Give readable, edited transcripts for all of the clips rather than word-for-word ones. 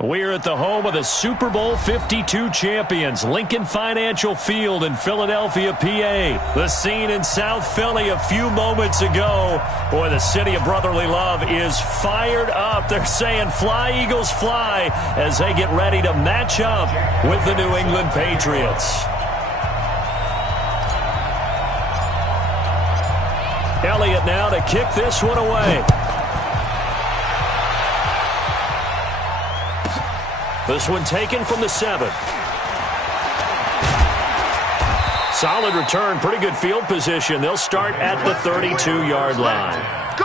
We're at the home of the Super Bowl 52 champions, Lincoln Financial Field in Philadelphia, PA. The scene in South Philly a few moments ago. Boy, the city of brotherly love is fired up. They're saying, "Fly, Eagles, fly," as they get ready to match up with the New England Patriots. Elliott now to kick this one away. This one taken from the 7. Solid return, pretty good field position. They'll start at the 32-yard line. At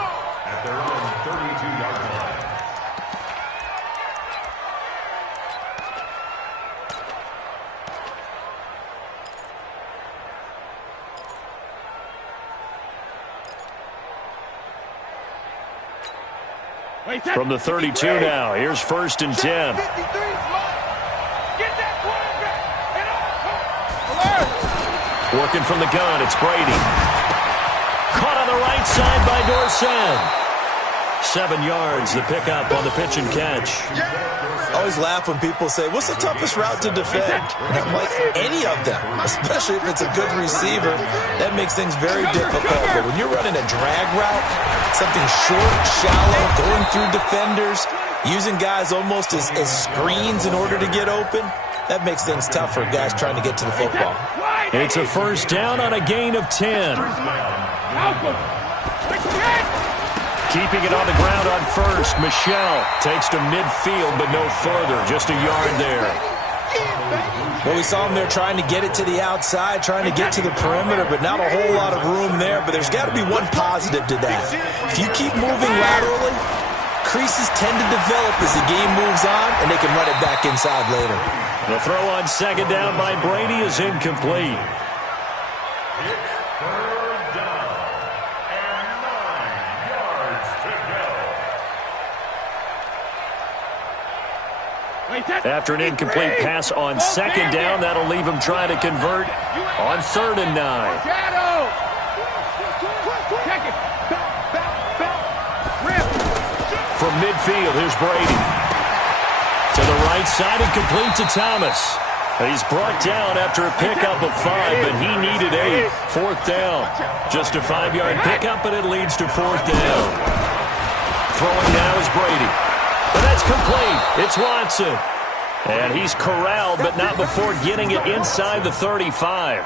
their own 32-yard line. From the 32 now, here's 1st and 10. Working from the gun, it's Brady. Caught on the right side by Dorsett. 7 yards, the pickup on the pitch and catch. I always laugh when people say, "What's the toughest route to defend?" And I'm like, any of them, especially if it's a good receiver. That makes things very difficult. But when you're running a drag route, something short, shallow, going through defenders, using guys almost as screens in order to get open, that makes things tough for guys trying to get to the football. It's a 1st down on a gain of 10. Keeping it on the ground on 1st. Michelle takes to midfield, but no further. Just a yard there. Well, we saw him there trying to get it to the outside, trying to get to the perimeter, but not a whole lot of room there. But there's got to be one positive to that. If you keep moving laterally, creases tend to develop as the game moves on, and they can run it back inside later. The throw on 2nd down by Brady is incomplete. It's 3rd down and 9 yards to go. After an incomplete pass on 2nd down, that'll leave him trying to convert on 3rd and 9. From midfield, here's Brady. To the right side and complete to Thomas. He's brought down after a pickup of 5, but he needed 8. 4th down. Just a 5-yard pickup, but it leads to 4th down. Throwing now is Brady. But that's complete. It's Watson. And he's corralled, but not before getting it inside the 35.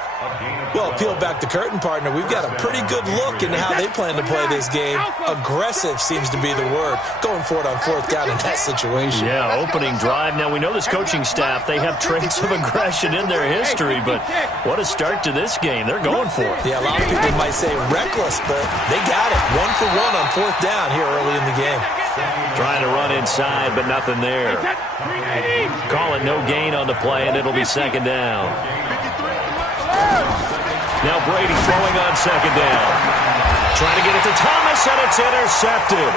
Well, peel back the curtain, partner. We've got a pretty good look into how they plan to play this game. Aggressive seems to be the word. Going for it on 4th down in that situation. Yeah, opening drive. Now, we know this coaching staff, they have traits of aggression in their history, but what a start to this game. They're going for it. Yeah, a lot of people might say reckless, but they got it. 1 for 1 on 4th down here early in the game. Trying to run inside, but nothing there. Call it no gain on the play, and it'll be 2nd down. Now Brady throwing on 2nd down. Trying to get it to Thomas, and it's intercepted.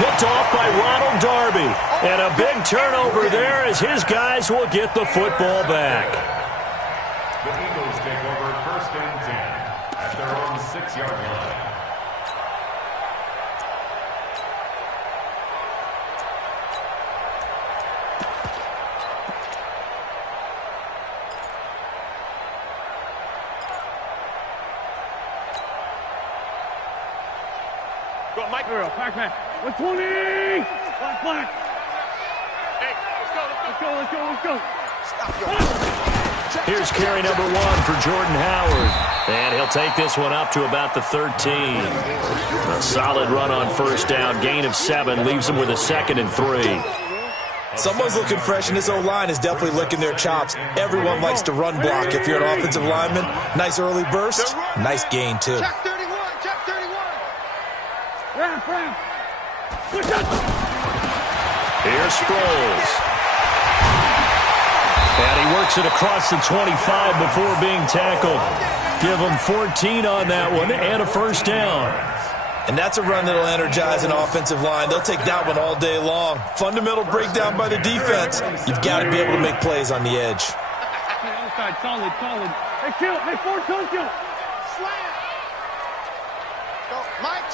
Picked off by Ronald Darby. And a big turnover there as his guys will get the football back. The Eagles take over 1st and 10 at their own 6-yard line. Mike, back. 120! Black. Hey, let's go. Stop your... Here's carry number 1 for Jordan Howard. And he'll take this one up to about the 13. A solid run on 1st down. Gain of 7 leaves him with a 2nd and 3. Someone's looking fresh, and this O-line is definitely licking their chops. Everyone likes to run block. If you're an offensive lineman, nice early burst, nice gain, too. Check 31. Ram. Here's Sproles. And he works it across the 25 before being tackled. Give him 14 on that one and a 1st down. And that's a run that'll energize an offensive line. They'll take that one all day long. Fundamental breakdown by the defense. You've got to be able to make plays on the edge. Outside, solid. Hey, kill. Hey, force, don't kill. Slam. Go, Mike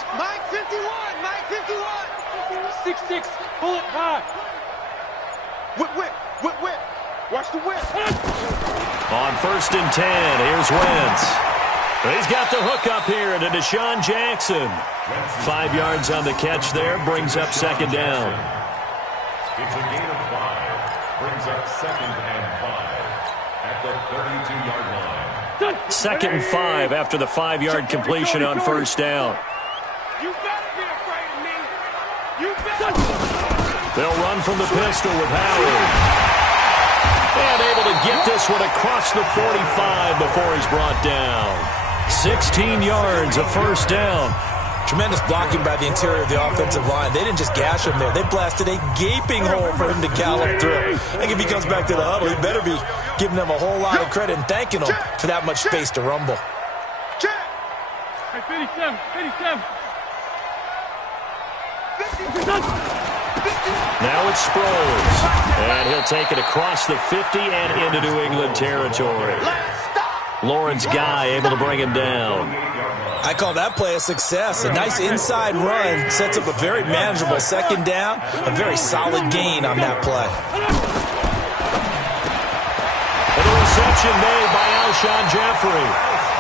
51. Mike 51. 6'6", pull it high. Whip. Watch the whip. On 1st and 10, here's Wentz. He's got the hook up here to Deshaun Jackson. 5 yards on the catch there, brings up 2nd down. It's a gain of 5. Brings up 2nd and 5 at the 32-yard line. 2nd and 5 after the 5-yard completion on 1st down. You better be afraid of me. You better. They'll run from the pistol with Howard. And able to get this one across the 45 before he's brought down. 16 yards, a 1st down. Tremendous blocking by the interior of the offensive line. They didn't just gash him there. They blasted a gaping hole for him to gallop through. I think if he comes back to the huddle, he better be giving them a whole lot of credit and thanking them for that much space to rumble. Hey, 57. Now it's Sproles. And he'll take it across the 50 and into New England territory. Lawrence Guy able to bring him down. I call that play a success. A nice inside run sets up a very manageable 2nd down. A very solid gain on that play. And a reception made by Alshon Jeffrey.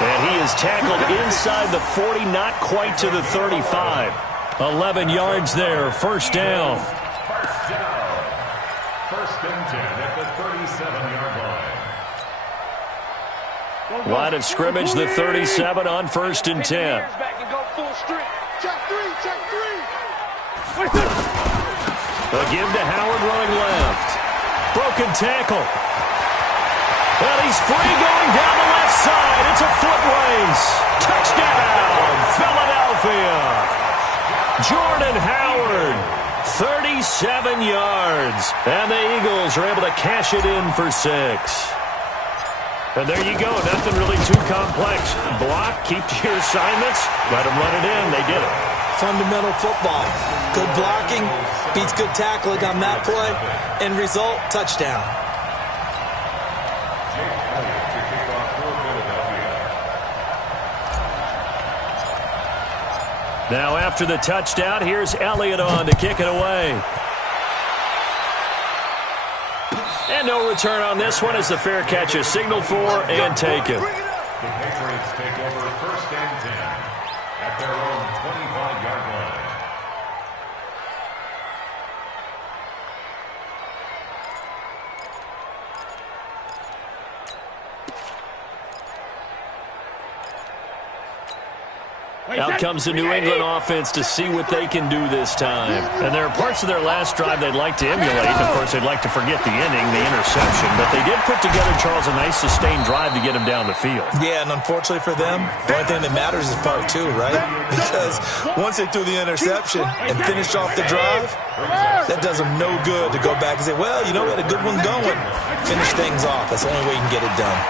And he is tackled inside the 40, not quite to the 35. 11 yards there, 1st down. 1st and 10 at the 37-yard line. Line of scrimmage, the 37 on 1st and 10. Back and go full strip. Check three. A give to Howard running left. Broken tackle. Well, he's free going down the left side. It's a foot race. Touchdown, Philadelphia. Jordan Howard, 37 yards. And the Eagles are able to cash it in for 6. And there you go. Nothing really too complex. Block, keep to your assignments, let them run it in. They did it. Fundamental football. Good blocking beats good tackling on that play. End result, touchdown. Now after the touchdown, here's Elliott on to kick it away. And no return on this one as the fair catch is signaled for and taken. The Patriots take over 1st and 10 at their own 25-yard line. Out comes the New England offense to see what they can do this time. And there are parts of their last drive they'd like to emulate. Of course, they'd like to forget the inning, the interception. But they did put together, Charles, a nice sustained drive to get him down the field. Yeah, and unfortunately for them, the only thing that matters is part 2, right? Because once they threw the interception and finished off the drive, that does them no good to go back and say, well, you know, we had a good one going. Finish things off. That's the only way you can get it done.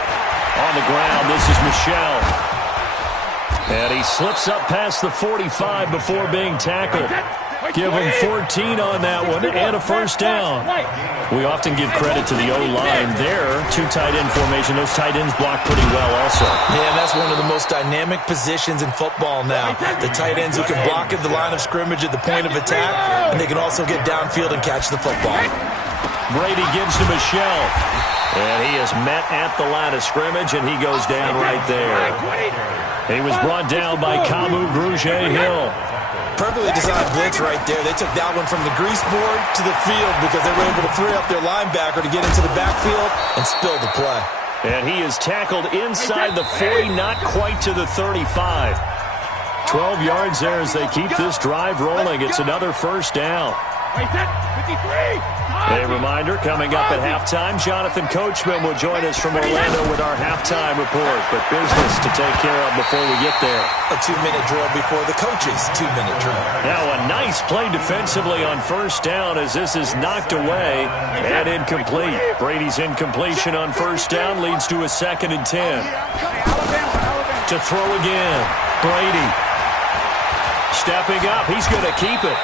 On the ground, this is Michel. And he slips up past the 45 before being tackled. Give him 14 on that one and a 1st down. We often give credit to the O-line there. 2 tight end formation. Those tight ends block pretty well also. Yeah, and that's one of the most dynamic positions in football now. The tight ends who can block at the line of scrimmage at the point of attack, and they can also get downfield and catch the football. Brady gives to Michel. And he is met at the line of scrimmage, and he goes down right there. He was brought down by Kamu Grugier-Hill. Perfectly designed blitz right there. They took that one from the grease board to the field because they were able to free up their linebacker to get into the backfield and spill the play. And he is tackled inside the 40, not quite to the 35. 12 yards there as they keep this drive rolling. It's another 1st down. A reminder, coming up at halftime, Jonathan Coachman will join us from Orlando with our halftime report. But business to take care of before we get there. A 2-minute drill before the coach's 2-minute drill. Now a nice play defensively on 1st down as this is knocked away and incomplete. Brady's incompletion on 1st down leads to a 2nd and 10. To throw again, Brady. Stepping up, he's going to keep it.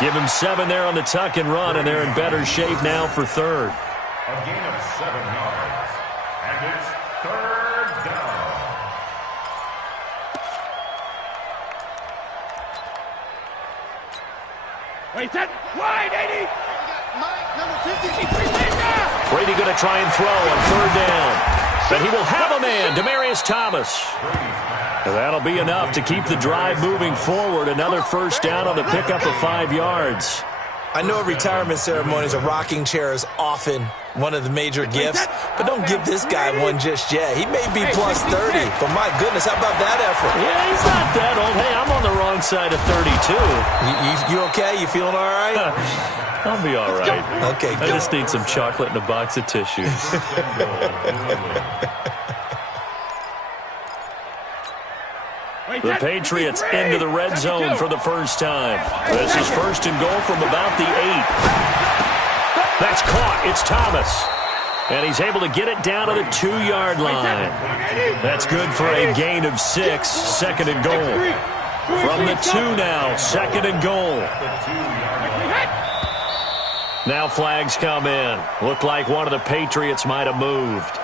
Give him 7 there on the tuck and run, and they're in better shape now for third. A gain of 7 yards, and it's third down. Wait, set. Wide, 80. Mike, number 50. Brady going to try and throw on third down. But he will have a man, Demaryius Thomas. And that'll be enough to keep the drive moving forward. Another first down on the pickup of 5 yards. I know at retirement ceremonies, a rocking chair is often one of the major gifts, but don't give this guy one just yet. He may be plus 30, but my goodness, how about that effort? Yeah, he's not that old. Hey, I'm on the wrong side of 32. You okay? You feeling all right? I'll be all right. Okay, I just need some chocolate and a box of tissues. The Patriots into the red zone for the first time. This is first and goal from about the 8. That's caught. It's Thomas. And he's able to get it down to the 2-yard line. That's good for a gain of 6. Second and goal. From the 2 now. Second and goal. Now flags come in. Looked like one of the Patriots might have moved.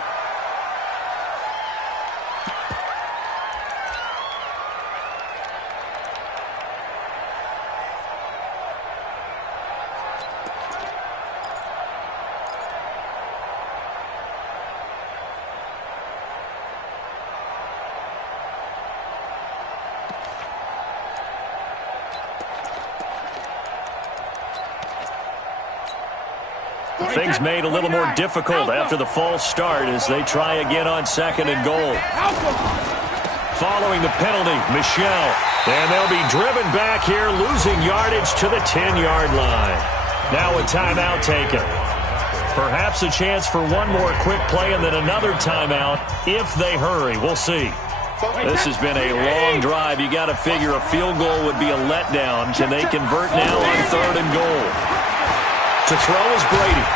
Things made a little more difficult after the false start as they try again on second and goal. Following the penalty, Michel. And they'll be driven back here, losing yardage to the 10-yard line. Now a timeout taken. Perhaps a chance for one more quick play and then another timeout if they hurry. We'll see. This has been a long drive. You got to figure a field goal would be a letdown. Can they convert now on third and goal? To throw is Brady.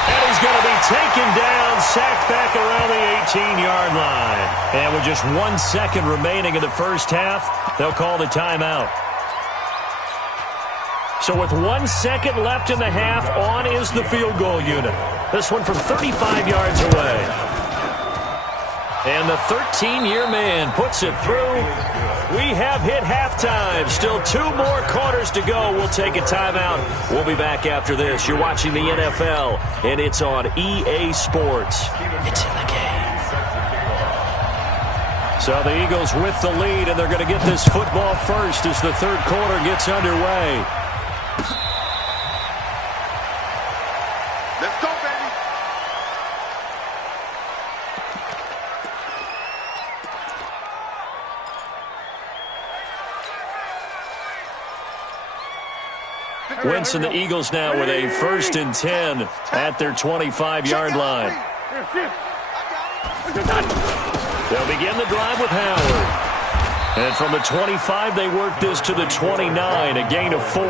And he's going to be taken down, sacked back around the 18-yard line. And with just 1 second remaining in the first half, they'll call the timeout. So with 1 second left in the half, on is the field goal unit. This one from 35 yards away. And the 13-year man puts it through. We have hit halftime. Still 2 more quarters to go. We'll take a timeout. We'll be back after this. You're watching the NFL, and it's on EA Sports. It's in the game. So the Eagles with the lead, and they're going to get this football first as the third quarter gets underway. Let's go, baby. Wentz and the Eagles now with a 1st and 10 at their 25-yard line. They'll begin the drive with Howard. And from the 25, they work this to the 29, a gain of 4.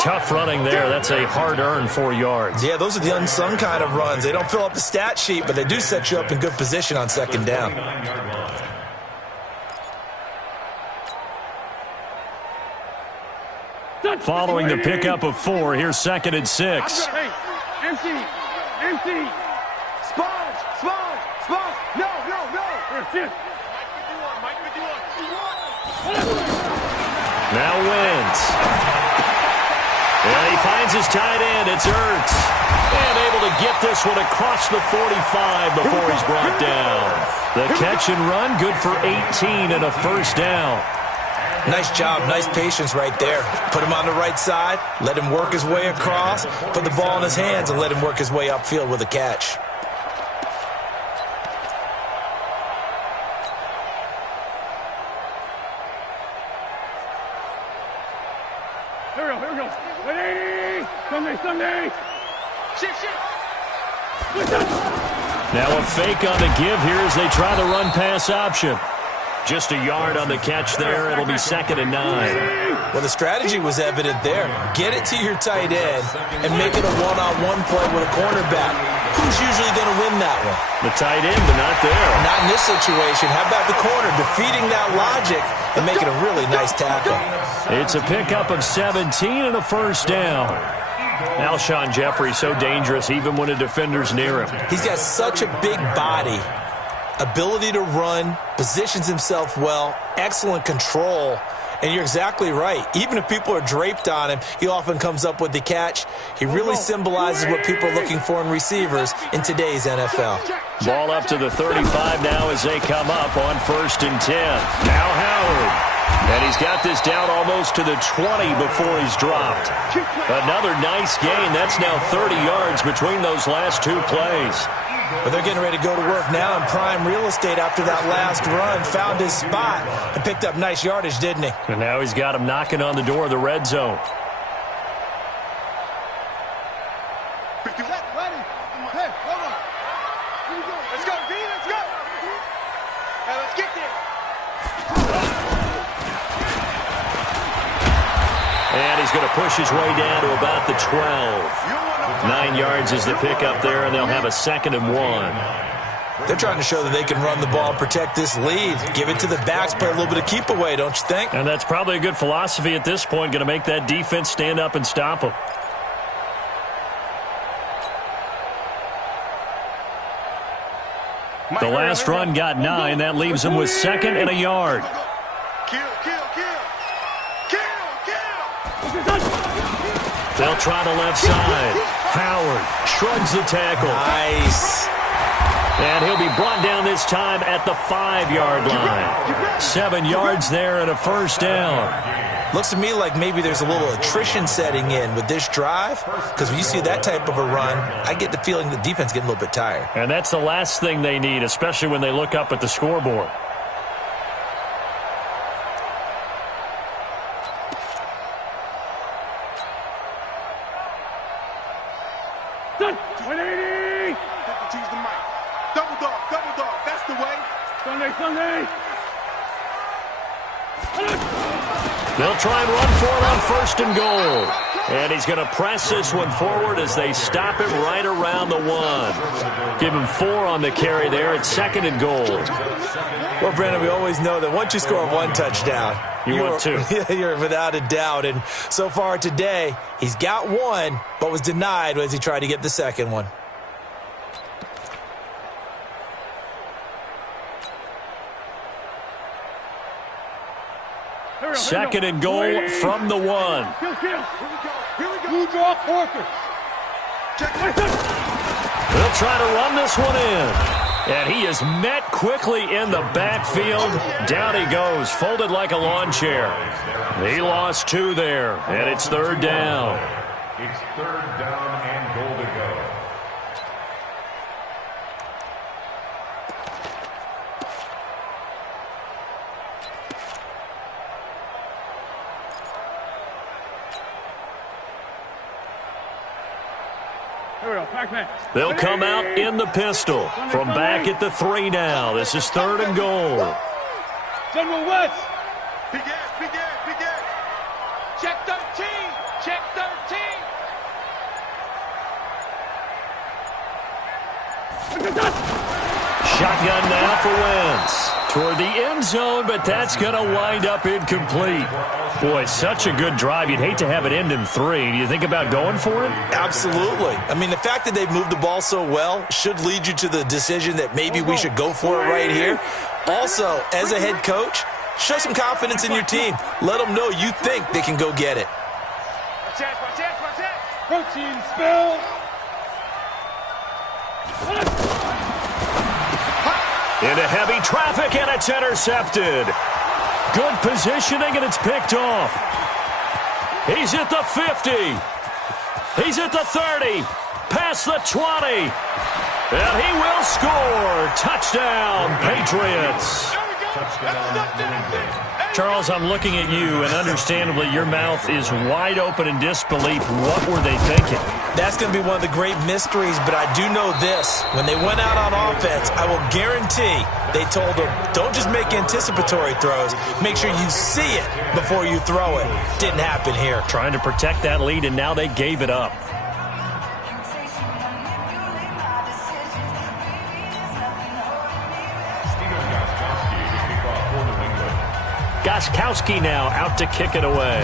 Tough running there. That's a hard-earned 4 yards. Yeah, those are the unsung kind of runs. They don't fill up the stat sheet, but they do set you up in good position on second down. Following the pickup of 4, here's 2nd and 6. Hey, empty. Sponge. No. Mike, Now Wentz. And he finds his tight end. It's Ertz. And able to get this one across the 45 before he's brought down. The catch and run, good for 18 and a first down. Nice job, nice patience right there. Put him on the right side, let him work his way across, put the ball in his hands, and let him work his way upfield with a catch. Here we go. Ready? Sunday. Shit. Now a fake on the give here as they try the run-pass option. Just a yard on the catch there. It'll be 2nd and 9. Well, the strategy was evident there. Get it to your tight end and make it a one-on-one play with a cornerback. Who's usually going to win that one? The tight end, but not there. Not in this situation. How about the corner defeating that logic and making a really nice tackle? It's a pickup of 17 and a first down. Alshon Jeffrey so dangerous even when a defender's near him. He's got such a big body, ability to run, positions himself well, excellent control. And you're exactly right. Even if people are draped on him, he often comes up with the catch. He really symbolizes what people are looking for in receivers in today's NFL. Ball up to the 35 now as they come up on 1st and 10. Now Howard. And he's got this down almost to the 20 before he's dropped. Another nice gain. That's now 30 yards between those last two plays. But they're getting ready to go to work now in prime real estate after that last run. Found his spot and picked up nice yardage, didn't he? And now he's got him knocking on the door of the red zone. Let's go, D, let's go. Now let's get there. And he's going to push his way down to about the 12. 9 yards is the pickup there, and they'll have a 2nd and 1. They're trying to show that they can run the ball and protect this lead. Give it to the backs, play a little bit of keep away, don't you think? And that's probably a good philosophy at this point, going to make that defense stand up and stop them. The last run got 9. That leaves him with 2nd and a yard. They'll try the left side. Howard shrugs the tackle. Nice. And he'll be brought down this time at the 5-yard line. 7 yards there and a first down. Looks to me like maybe there's a little attrition setting in with this drive, because when you see that type of a run, I get the feeling the defense getting a little bit tired. And that's the last thing they need, especially when they look up at the scoreboard. Done. 180. Tease the mic. Double dog. That's the way. Sunday. They'll try and run for it on 1st and goal. And he's going to press this one forward as they stop him right around the 1. Give him 4 on the carry there. It's 2nd and goal. Well, Brandon, we always know that once you score 1 touchdown, you're 2. You're without a doubt. And so far today, he's got 1, but was denied as he tried to get the 2nd one. Second and goal from the 1. Here we go. You draw Corker. They'll try to run this one in. And he is met quickly in the backfield. Down he goes, folded like a lawn chair. He lost 2 there, and it's 3rd down. It's 3rd down and goal to go. They'll come out in the pistol from back at the 3 now. This is 3rd and goal. General West. Big ass. Check 13. Shotgun now for Wentz. Toward the end zone, but that's going to wind up incomplete. Boy, such a good drive. You'd hate to have it end in 3. Do you think about going for it? Absolutely. I mean, the fact that they've moved the ball so well should lead you to the decision that maybe we should go for it right here. Also, as a head coach, show some confidence in your team. Let them know you think they can go get it. Protein spill. Into heavy traffic, and it's intercepted. Good positioning, and it's picked off. He's at the 50. He's at the 30. Past the 20. And he will score. Touchdown, Patriots. Charles, I'm looking at you, and understandably, your mouth is wide open in disbelief. What were they thinking? That's going to be one of the great mysteries, but I do know this. When they went out on offense, I will guarantee they told them, don't just make anticipatory throws. Make sure you see it before you throw it. Didn't happen here. Trying to protect that lead, and now they gave it up. Gostkowski now out to kick it away.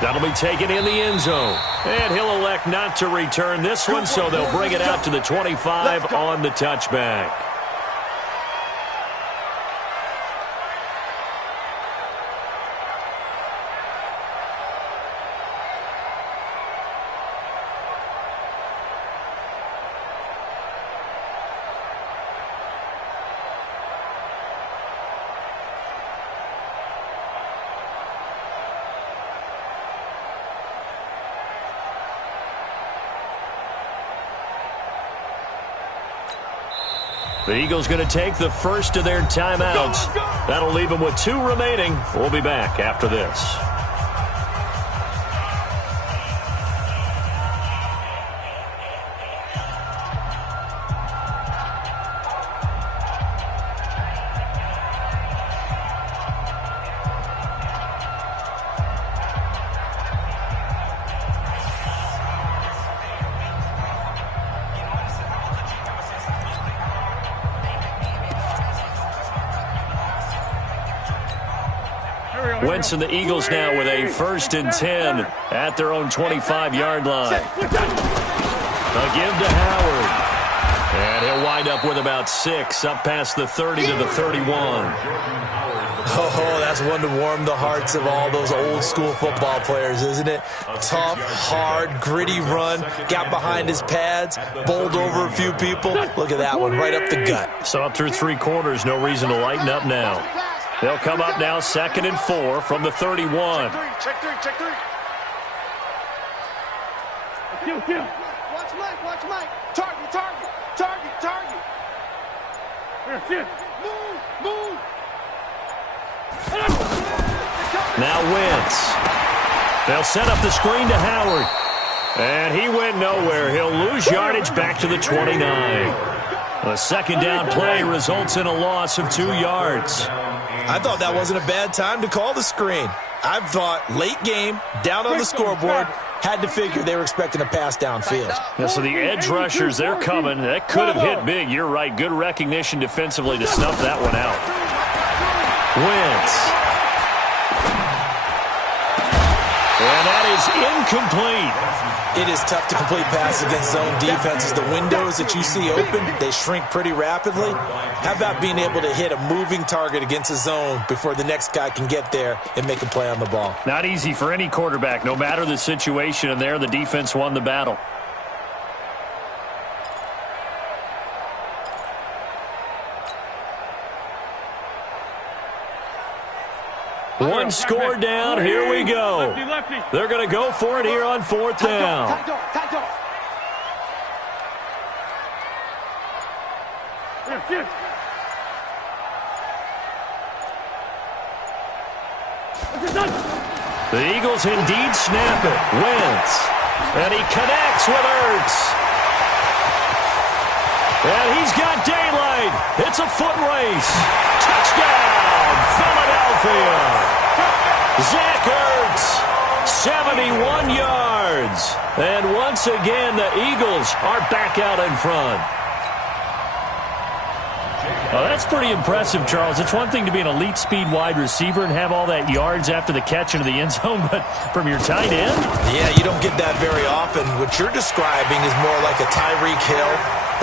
That'll be taken in the end zone. And he'll elect not to return this one, so they'll bring it out to the 25 on the touchback. The Eagles going to take the first of their timeouts. That'll leave them with 2 remaining. We'll be back after this. Wentz and the Eagles now with a 1st and 10 at their own 25-yard line. A give to Howard. And he'll wind up with about 6 up past the 30 to the 31. Oh, that's one to warm the hearts of all those old-school football players, isn't it? Tough, hard, gritty run, got behind his pads, bowled over a few people. Look at that one, right up the gut. So up through 3 quarters, no reason to lighten up now. They'll come up now 2nd and 4 from the 31. Check three. Watch Mike. Target. Move. Now Wentz. They'll set up the screen to Howard. And he went nowhere. He'll lose yardage back to the 29. A 2nd down play results in a loss of 2 yards. I thought that wasn't a bad time to call the screen. I thought late game, down on the scoreboard, had to figure they were expecting a pass downfield. Yeah, so the edge rushers, they're coming. That could have hit big. You're right. Good recognition defensively to snuff that one out. Wentz. And that is incomplete. It is tough to complete passes against zone defenses. The windows that you see open, they shrink pretty rapidly. How about being able to hit a moving target against a zone before the next guy can get there and make a play on the ball? Not easy for any quarterback, no matter the situation, and there the defense won the battle. One score down. Here we go. They're going to go for it here on 4th down. The Eagles indeed snap it. Wentz. And he connects with Ertz. And he's got daylight. It's a foot race. Touchdown, Philadelphia. Zach Ertz, 71 yards. And once again, the Eagles are back out in front. Oh, that's pretty impressive, Charles. It's one thing to be an elite speed wide receiver and have all that yards after the catch into the end zone, but from your tight end? Yeah, you don't get that very often. What you're describing is more like a Tyreek Hill,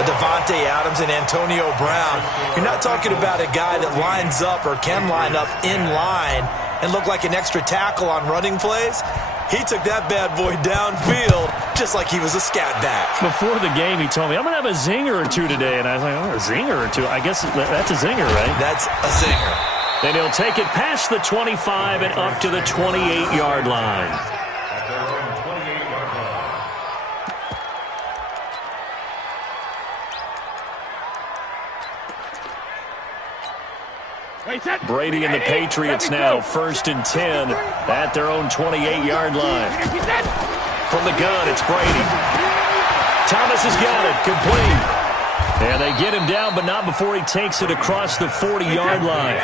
a Devontae Adams, and Antonio Brown. You're not talking about a guy that lines up or can line up in line and look like an extra tackle on running plays. He took that bad boy downfield just like he was a scat back. Before the game, he told me, I'm going to have a zinger or two today. And I was like, oh, a zinger or two? I guess that's a zinger, right? That's a zinger. And he'll take it past the 25 and up to the 28-yard line. Brady and the Patriots now 1st and 10 at their own 28-yard line. From the gun, it's Brady. Thomas has got it, complete. And they get him down, but not before he takes it across the 40-yard line.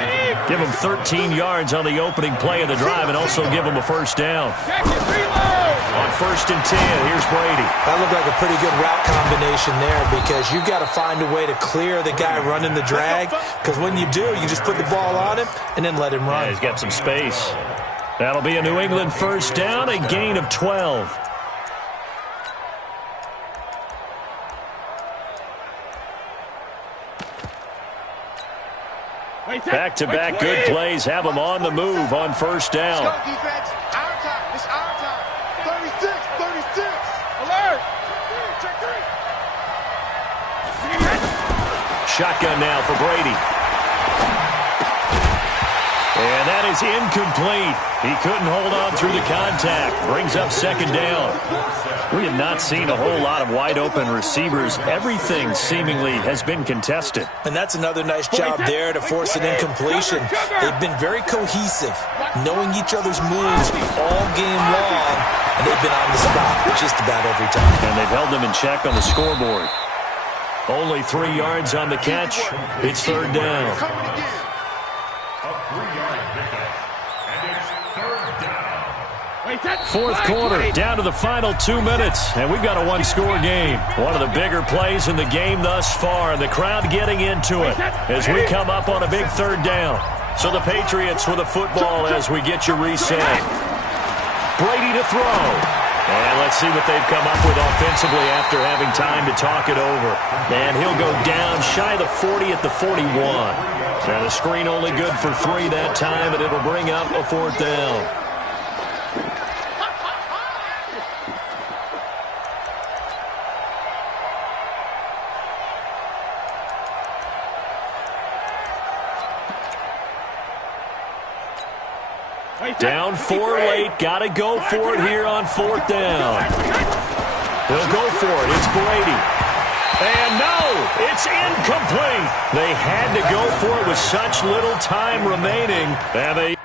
Give him 13 yards on the opening play of the drive and also give him a first down. On 1st and 10, here's Brady. That looked like a pretty good route combination there because you got to find a way to clear the guy running the drag, because when you do, you just put the ball on him and then let him run. Yeah, he's got some space. That'll be a New England first down, a gain of 12. Back-to-back good plays have them on the move on first down. Let's go, defense. Our time. It's our time. 36, 36. Alert. Check 3. Shotgun now for Brady. And that is incomplete. He couldn't hold on through the contact. Brings up second down. We have not seen a whole lot of wide-open receivers. Everything seemingly has been contested. And that's another nice job there to force an incompletion. They've been very cohesive, knowing each other's moves all game long, and they've been on the spot just about every time. And they've held them in check on the scoreboard. Only 3 yards on the catch. It's third down. Fourth quarter, down to the final 2 minutes, and we've got a one-score game. One of the bigger plays in the game thus far, and the crowd getting into it as we come up on a big third down. So the Patriots with a football as we get you reset. Brady to throw. And let's see what they've come up with offensively after having time to talk it over. And he'll go down shy of the 40 at the 41. Now the screen only good for 3 that time, and it'll bring up a fourth down. Down 4 late. Got to go for it here on fourth down. He'll go for it. It's Brady. And no, it's incomplete. They had to go for it with such little time remaining. And they...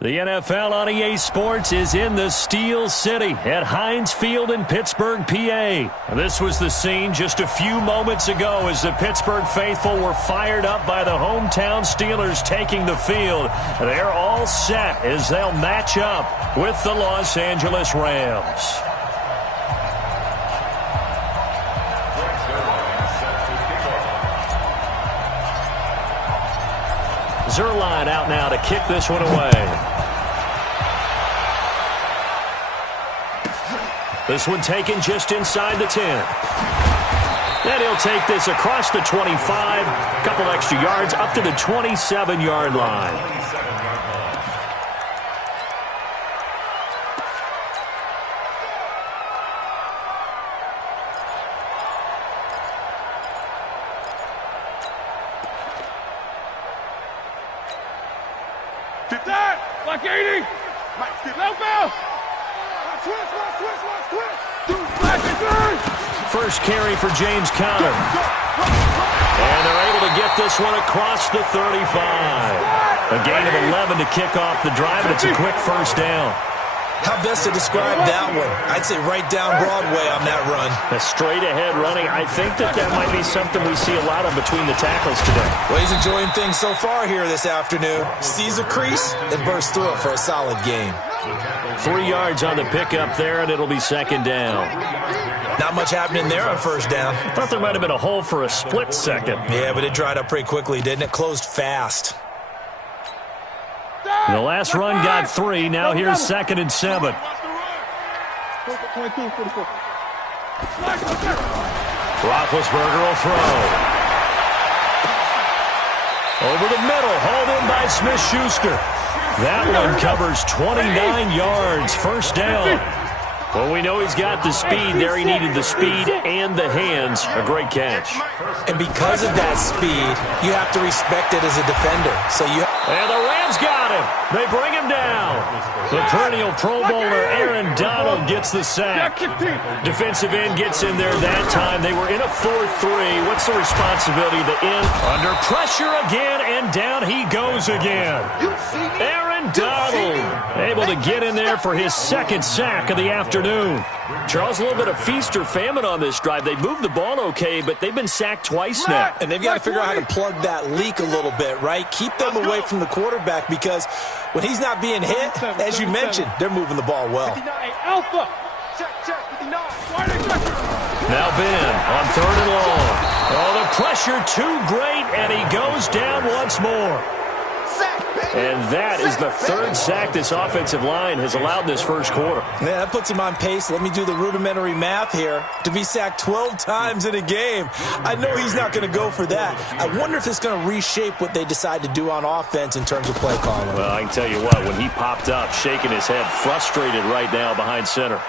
The NFL on EA Sports is in the Steel City at Heinz Field in Pittsburgh, PA. This was the scene just a few moments ago as the Pittsburgh faithful were fired up by the hometown Steelers taking the field. They're all set as they'll match up with the Los Angeles Rams. Zerline out now to kick this one away. This one taken just inside the 10. Then he'll take this across the 25, a couple extra yards up to the 27-yard line. Like 80. No foul. First carry for James Conner. And they're able to get this one across the 35. A gain of 11 to kick off the drive, and it's a quick first down. How best to describe that one? I'd say right down Broadway on that run. A straight-ahead running. I think that might be something we see a lot of between the tackles today. Well, he's enjoying things so far here this afternoon. Sees a crease and bursts through it for a solid gain. 3 yards on the pickup there, and it'll be second down. Not much happening there on first down. I thought there might have been a hole for a split second. Yeah, but it dried up pretty quickly, didn't it? Closed fast. The last run got 3. Now here's 2nd and 7. Roethlisberger will throw. Over the middle, hauled in by Smith-Schuster. That one covers 29 yards. First down. Well, we know he's got the speed there. He needed the speed and the hands. A great catch. And because of that speed, you have to respect it as a defender. And the Rams got him. They bring him down. The perennial Pro Bowler Aaron Donald gets the sack. Defensive end gets in there that time. They were in a 4-3. What's the responsibility of the end? Under pressure again, and down he goes again. Aaron Donald able to get in there for his 2nd sack of the afternoon. Charles, a little bit of feast or famine on this drive. They moved the ball okay, but they've been sacked twice now. And they've got to figure out how to plug that leak a little bit, right? Keep them away from the quarterback, because when he's not being hit, as you mentioned, they're moving the ball well. Alpha. Now Ben on 3rd and long. Oh, the pressure too great, and he goes down once more. And that is the 3rd sack this offensive line has allowed this first quarter. Yeah, that puts him on pace. Let me do the rudimentary math here. To be sacked 12 times in a game, I know he's not going to go for that. I wonder if it's going to reshape what they decide to do on offense in terms of play calling. Well, I can tell you what, when he popped up, shaking his head, frustrated right now behind center.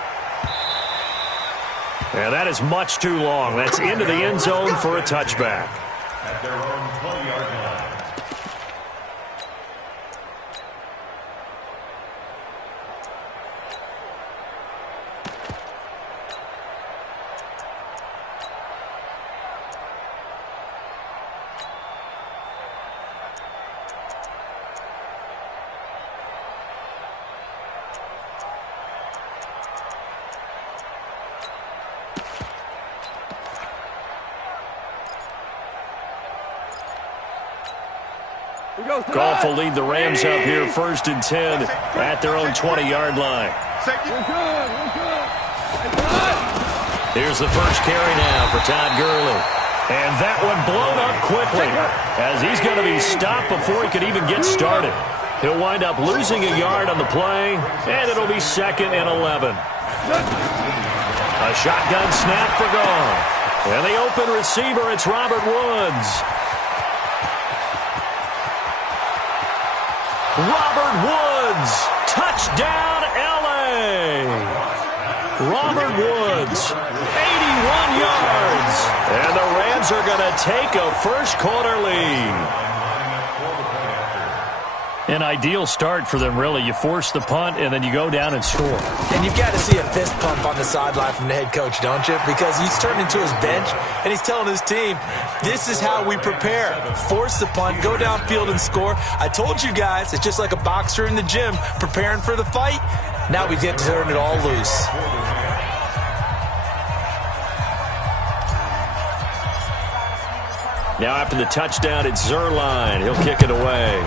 And that is much too long. That's into the end zone for a touchback. At their own 20-yard line. Goff will lead the Rams up here 1st and 10 at their own 20-yard line. Here's the first carry now for Todd Gurley. And that one blown up quickly as he's going to be stopped before he could even get started. He'll wind up losing a yard on the play, and it'll be 2nd and 11. A shotgun snap for Goff. And the open receiver, it's Robert Woods. Robert Woods, touchdown L.A. Robert Woods, 81 yards. And the Rams are going to take a first quarter lead. An ideal start for them, really. You force the punt, and then you go down and score. And you've got to see a fist pump on the sideline from the head coach, don't you? Because he's turned into his bench, and he's telling his team, this is how we prepare. Force the punt, go downfield and score. I told you guys, it's just like a boxer in the gym preparing for the fight. Now we get to turn it all loose. Now after the touchdown, it's Zuerlein. He'll kick it away.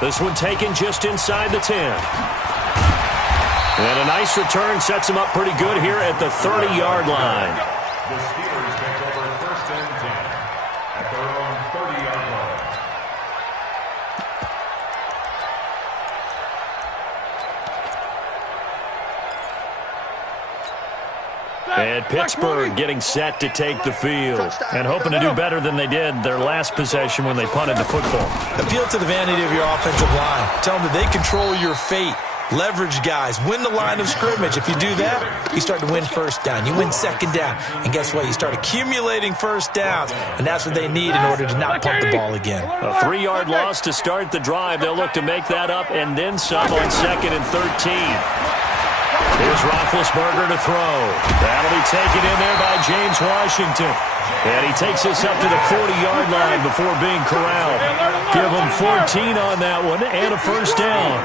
This one taken just inside the 10. And a nice return sets him up pretty good here at the 30-yard line. The Steelers take over 1st and 10 at their own 30-yard line. And Pittsburgh getting set to take the field and hoping to do better than they did their last possession when they punted the football. Appeal to the vanity of your offensive line. Tell them that they control your fate. leverage guys, win the line of scrimmage. If you do that, you start to win first down. You win second down. And guess what? You start accumulating first downs, and that's what they need in order to not punt the ball again. A 3-yard loss to start the drive. They'll look to make that up and then some on 2nd and 13. Here's Roethlisberger to throw. That'll be taken in there by James Washington. And he takes us up to the 40-yard line before being corralled. Give him 14 on that one and a first down.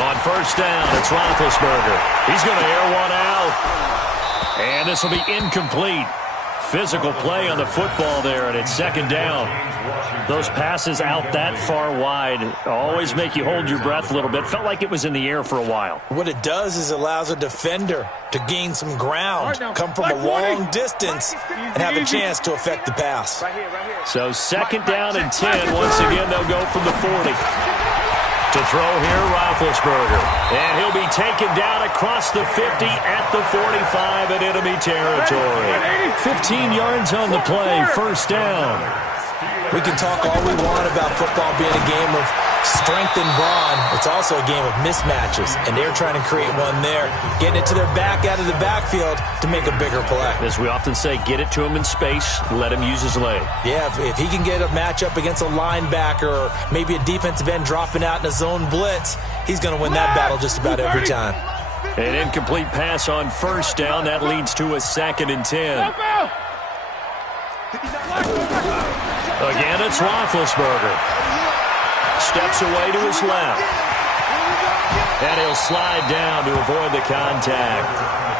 On first down, it's Roethlisberger. He's going to air one out. And this will be incomplete. Physical play on the football there, and it's 2nd down. Those passes out that far wide always make you hold your breath a little bit. Felt like it was in the air for a while. What it does is it allows a defender to gain some ground, come from a long distance, and have a chance to affect the pass. So 2nd down and 10. Once again, they'll go from the 40. To throw here, Roethlisberger. And he'll be taken down across the 50 at the 45 in enemy territory. 15 yards on the play, first down. We can talk all we want about football being a game of strength and brawn. It's also a game of mismatches, and they're trying to create one there, getting it to their back out of the backfield to make a bigger play. As we often say, get it to him in space, let him use his leg. Yeah, if he can get a matchup against a linebacker or maybe a defensive end dropping out in a zone blitz, he's going to win that battle just about every time. An incomplete pass on first down. That leads to a 2nd and 10. Again, it's Roethlisberger. Steps away to his left. And he'll slide down to avoid the contact.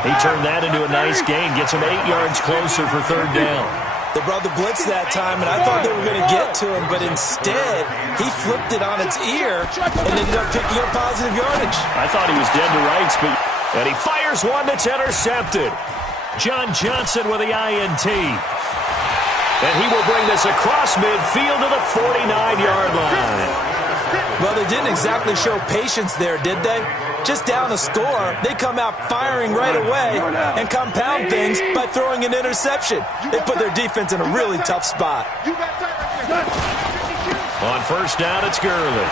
He turned that into a nice gain. Gets him 8 yards closer for 3rd down. They brought the blitz that time, and I thought they were going to get to him, but instead, he flipped it on its ear and ended up picking up positive yardage. I thought he was dead to rights, and he fires one that's intercepted. John Johnson with the INT. And he will bring this across midfield to the 49-yard line. Well, they didn't exactly show patience there, did they? Just down a score, they come out firing right away and compound things by throwing an interception. They put their defense in a really tough spot. On first down, it's Gurley.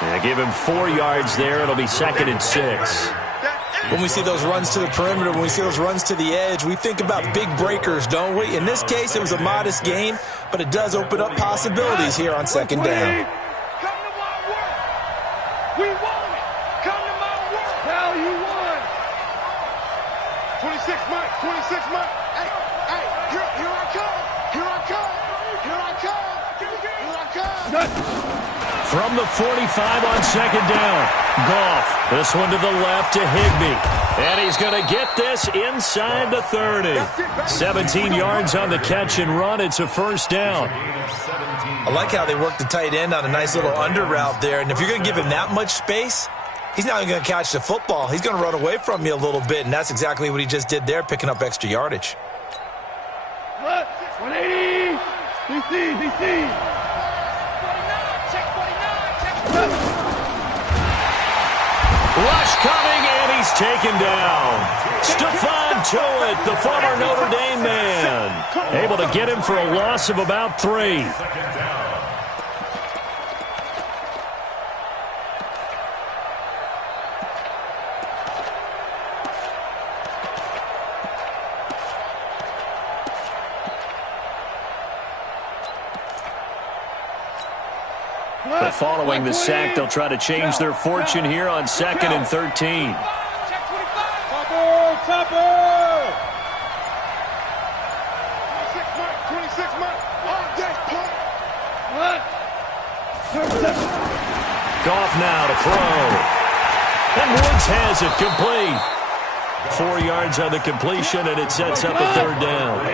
And give him 4 yards there. It'll be 2nd and 6. When we see those runs to the perimeter, when we see those runs to the edge, we think about big breakers, don't we? In this case, it was a modest gain, but it does open up possibilities here on 2nd down. Come to my work. We won it. Come to my work. Hell, you won. 26 months. 26 months. Hey, here I come. Here I come. Here I come. Here I come. From the 45 on 2nd down. Goff. This one to the left to Higbee. And he's going to get this inside the 30. 17 yards on the catch and run. It's a first down. I like how they work the tight end on a nice little under route there. And if you're going to give him that much space, he's not even going to catch the football. He's going to run away from you a little bit, and that's exactly what he just did there, picking up extra yardage. 180. DC. Rush coming, and he's taken down. Stephon Tuitt, the former Notre Dame man, able to get him for a loss of about 3. But following the sack, they'll try to change their fortune here on 2nd and 13. Topper! 26 months. Goff now to throw. And Woods has it complete. 4 yards on the completion, and it sets up a 3rd down.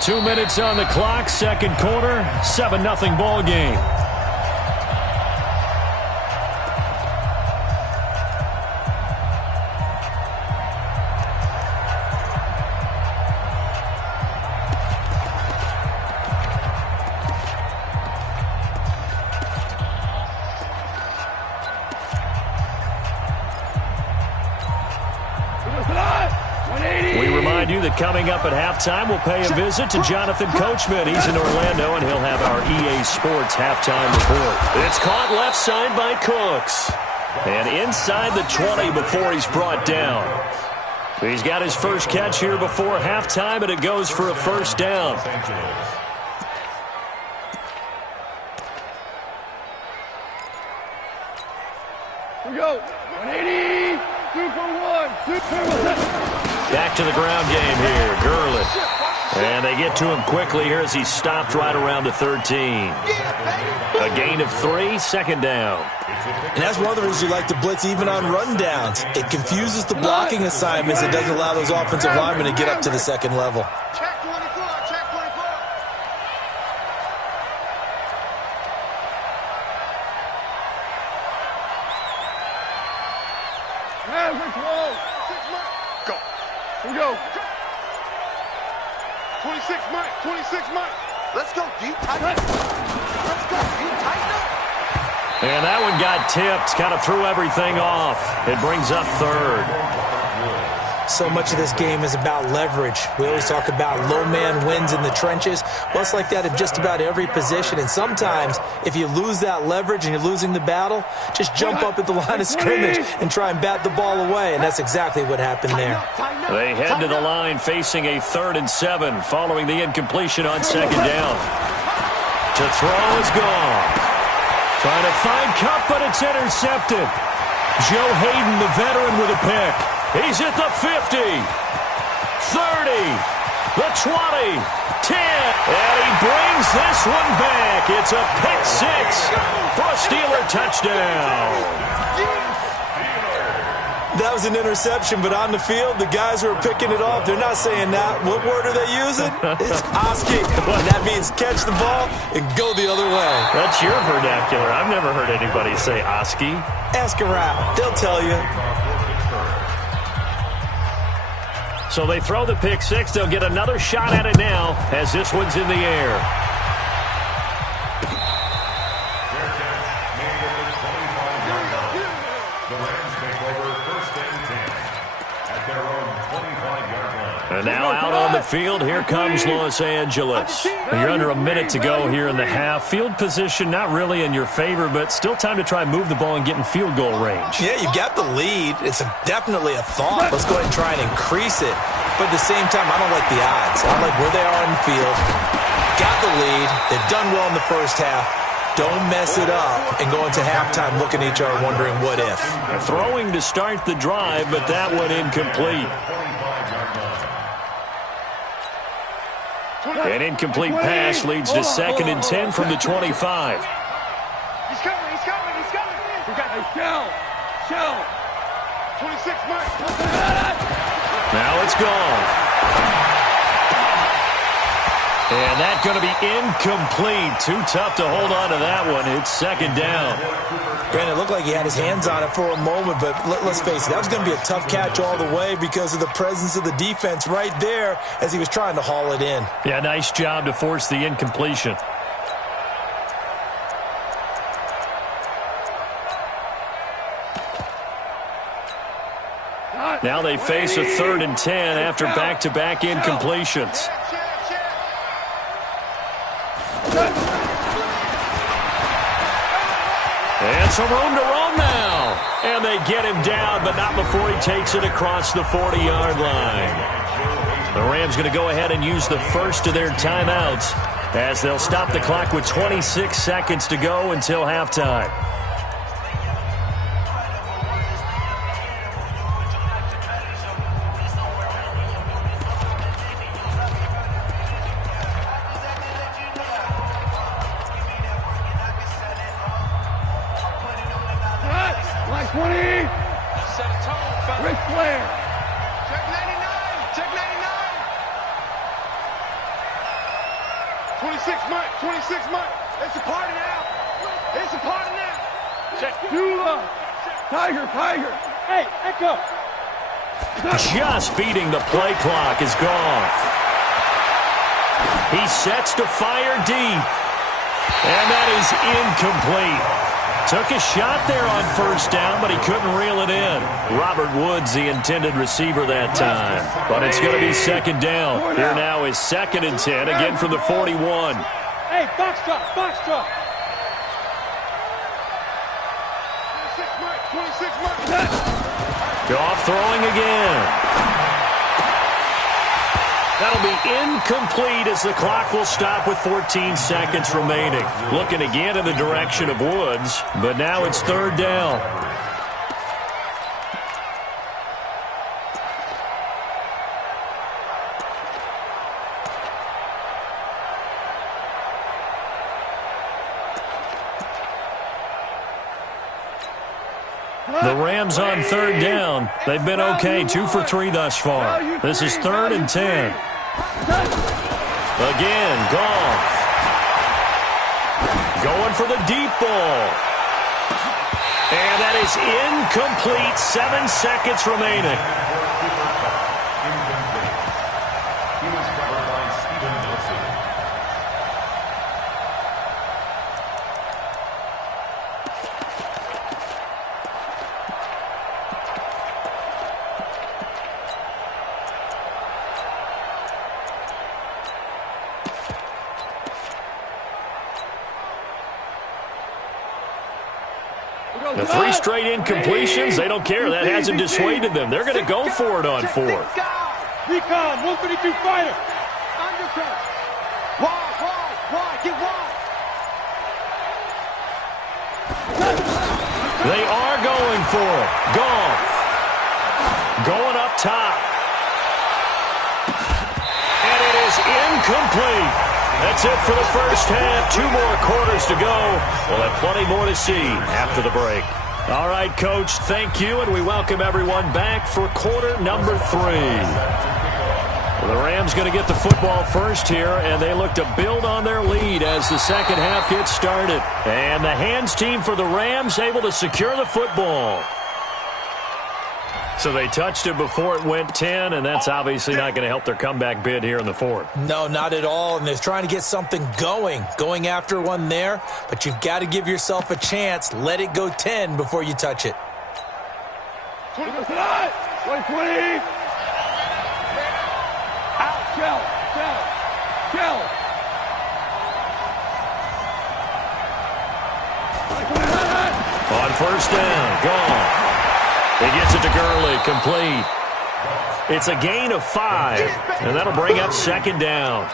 2 minutes on the clock, 2nd quarter, 7-0 ball game. Coming up at halftime, we'll pay a visit to Jonathan Coachman. He's in Orlando, and he'll have our EA Sports halftime report. It's caught left side by Cooks. And inside the 20 before he's brought down. He's got his first catch here before halftime, and it goes for a first down. Here we go. 180. 2 for 1. 2 for 1. Back to the ground game here. Gurley. And they get to him quickly here as he's stopped right around the 13. A gain of 3, second down. And that's one of the reasons you like to blitz even on rundowns. It confuses the blocking assignments. It doesn't allow those offensive linemen to get up to the second level. Check 24. Check 24. Average roll. 6 Mike. Go. Here we go. 26 Mike. 26 Mike. Let's go. Deep tight. Let's go. Deep tight up. And that one got tipped. Kind of threw everything off. It brings up third. So much of this game is about leverage. We always talk about low man wins in the trenches. Well, it's like that in just about every position. And sometimes, if you lose that leverage and you're losing the battle, just jump up at the line of scrimmage and try and bat the ball away. And that's exactly what happened there. They head to the line facing a 3rd and 7 following the incompletion on second down. To throw is gone. Trying to find Cup, but it's intercepted. Joe Hayden, the veteran, with a pick. He's at the 50, 30, the 20, 10, and he brings this one back. It's a pick 6 for a Steeler touchdown. That was an interception, but on the field, the guys who are picking it off, they're not saying that. What word are they using? It's Oski. And that means catch the ball and go the other way. That's your vernacular. I've never heard anybody say Oski. Ask around. They'll tell you. So they throw the pick 6. They'll get another shot at it now as this one's in the air. And now out on the field, here comes Los Angeles. You're under a minute to go here in the half. Field position not really in your favor, but still time to try and move the ball and get in field goal range. Yeah, you got the lead. It's definitely a thought. Let's go ahead and try and increase it. But at the same time, I don't like the odds. I don't like where they are on the field. Got the lead. They've done well in the first half. Don't mess it up and go into halftime looking at each other wondering what if. Throwing to start the drive, but that one incomplete. An incomplete pass leads to 2nd and 10 from the 25. He's coming. He's coming. He's coming. We got a shell. 26 Mike. Now it's gone. And that's going to be incomplete. Too tough to hold on to that one. It's 2nd down. Granted, it looked like he had his hands on it for a moment, but let's face it, that was going to be a tough catch all the way because of the presence of the defense right there as he was trying to haul it in. Yeah, nice job to force the incompletion. Now they face a 3rd and 10 after back-to-back incompletions. And some room to roam now. And they get him down, but not before he takes it across the 40-yard line. The Rams going to go ahead and use the first of their timeouts as they'll stop the clock with 26 seconds to go until halftime. Tiger. Hey, Echo. Just beating the play clock is gone. He sets to fire deep. And that is incomplete. Took a shot there on first down, but he couldn't reel it in. Robert Woods, the intended receiver that time. But it's going to be second down. Here now is 2nd and 10, again from the 41. Hey, box drop, box drop. 26 mark. Goff throwing again. That'll be incomplete as the clock will stop with 14 seconds remaining. Looking again in the direction of Woods, but now it's 3rd down. The Rams on 3rd down. They've been okay, 2 for 3 thus far. This is 3rd and 10. Again, Goff. Going for the deep ball. And that is incomplete. 7 seconds remaining. He was covered by Steven Nelson. The 3 straight incompletions, they don't care. That hasn't dissuaded them. They're going to go for it on 4th. Recon, 152 fighter. Undercut. Wide, get wide. They are going for it. Goff. Going up top. And it is incomplete. That's it for the first half. 2 more quarters to go. We'll have plenty more to see after the break. All right, Coach, thank you, and we welcome everyone back for quarter number 3. Well, the Rams going to get the football first here, and they look to build on their lead as the second half gets started. And the hands team for the Rams able to secure the football. So they touched it before it went 10, and that's obviously not going to help their comeback bid here in the 4th. No, not at all, and they're trying to get something going after one there, but you've got to give yourself a chance. Let it go 10 before you touch it. 20. Out, Shell. On first down, Goff. He gets it to Gurley, complete. It's a gain of 5, and that'll bring up 2nd down.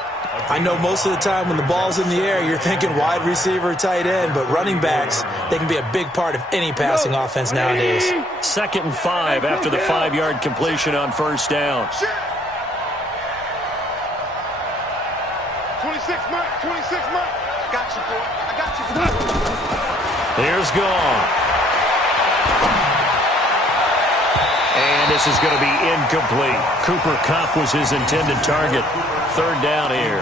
I know most of the time when the ball's in the air, you're thinking wide receiver, tight end, but running backs, they can be a big part of any passing offense nowadays. 2nd and 5 after the 5-yard completion on first down. 26 mark. I got you, boy. Here's Goff. And this is going to be incomplete. Cooper Kupp was his intended target. 3rd down here.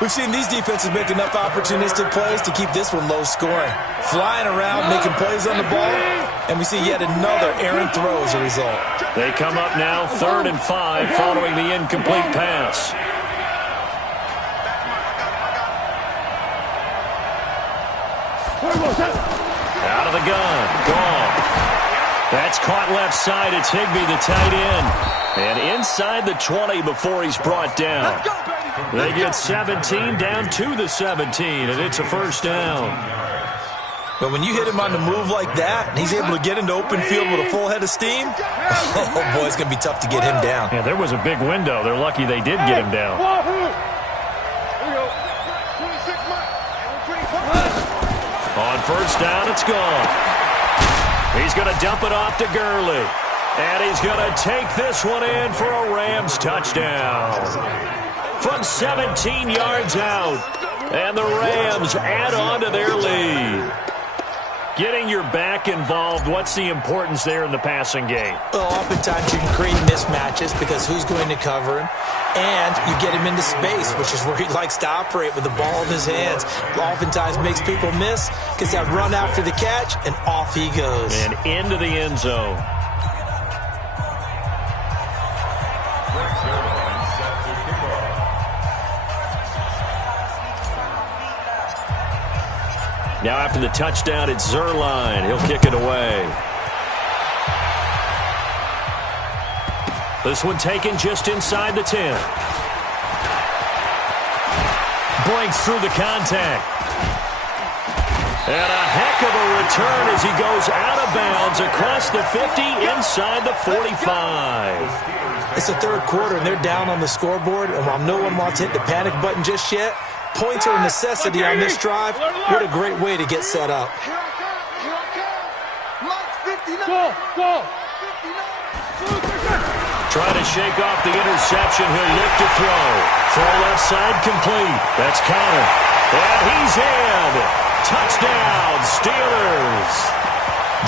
We've seen these defenses make enough opportunistic plays to keep this one low scoring. Flying around, making plays on the ball, and we see yet another errant throw as a result. They come up now 3rd and 5 following the incomplete pass. Out of the gun. Goff. That's caught left side. It's Higbee, the tight end. And inside the 20 before he's brought down. They get 17 down to the 17, and it's a first down. But when you hit him on the move like that, and he's able to get into open field with a full head of steam, oh boy, it's going to be tough to get him down. Yeah, there was a big window. They're lucky they did get him down. On first down, it's gone. He's going to dump it off to Gurley. And he's going to take this one in for a Rams touchdown. From 17 yards out. And the Rams add on to their lead. Getting your back involved, what's the importance there in the passing game? Well, oftentimes you can create mismatches because who's going to cover him? And you get him into space, which is where he likes to operate with the ball in his hands. Oftentimes makes people miss, gets that run after the catch, and off he goes. And into the end zone. Now after the touchdown, it's Zerline. He'll kick it away. This one taken just inside the 10. Breaks through the contact. And a heck of a return as he goes out of bounds across the 50 inside the 45. It's the third quarter, and they're down on the scoreboard. And while no one wants to hit the panic button just yet, points are a necessity on this drive. What a great way to get set up. Here I come. Like 59. Go. Trying to shake off the interception. He'll look to throw. Throw left side complete. That's Connor. And he's in. Touchdown, Steelers.